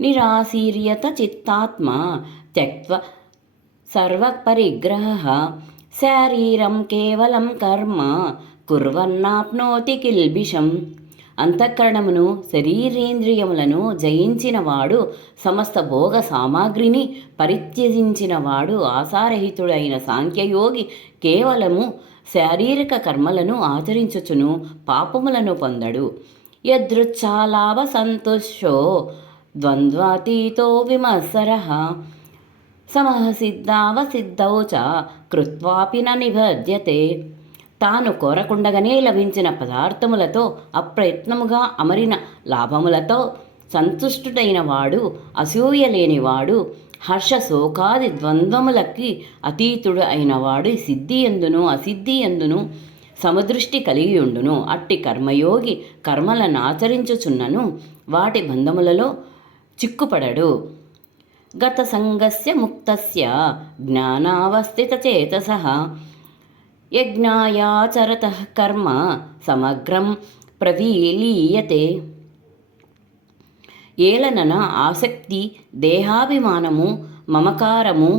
నిరాశీర్యత చిత్తాత్మా త్యక్త్వ సర్వపరిగ్రహ శారీరం కేవలం కర్మ కుర్వన్నాప్నోతి కిల్బిషం. అంతఃకరణమును శరీరేంద్రియములను జయించినవాడు, సమస్త భోగ సామాగ్రిని పరిత్యజించినవాడు, ఆశారహితుడైన సాంఖ్యయోగి కేవలము శారీరక కర్మలను ఆచరించుచును పాపములను పొందడు. యదృచ్ఛాలాభ సంతుష్టో ద్వంద్వాతీతో విమత్సరః సమఃసిద్ధావసిద్ధౌ చ కృత్వాపి న నిబధ్యతే. తాను కోరకుండగానే లభించిన పదార్థములతో అప్రయత్నముగా అమరిన లాభములతో సంతుష్టుడైన వాడు, అసూయ లేనివాడు, హర్ష శోకాది ద్వంద్వములకి అతీతుడు అయినవాడు సిద్ధి ఎందును అసిద్ధి ఎందును సమదృష్టి కలిగి ఉండును. అట్టి కర్మయోగి కర్మలను ఆచరించుచున్నను వాటి బంధములలో చిక్కుపడడు. గత సంగస్య ముక్తస్య జ్ఞానావస్థితచేతసః యజ్ఞాయాచరతః కర్మ సమగ్రం ప్రవిలీయతే. ఏలనన ఆసక్తి, దేహాభిమానము, మమకారము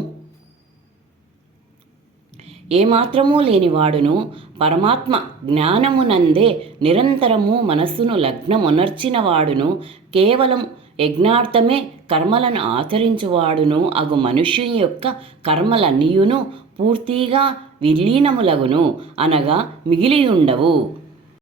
ఏమాత్రమూ లేనివాడును, పరమాత్మ జ్ఞానమునందే నిరంతరము మనస్సును లగ్నమునర్చినవాడును, కేవలం యజ్ఞార్థమే కర్మలను ఆచరించువాడును అగు మనుష్యుని యొక్క కర్మలన్నీయును పూర్తిగా విలీనములగును, అనగా మిగిలియుండవు.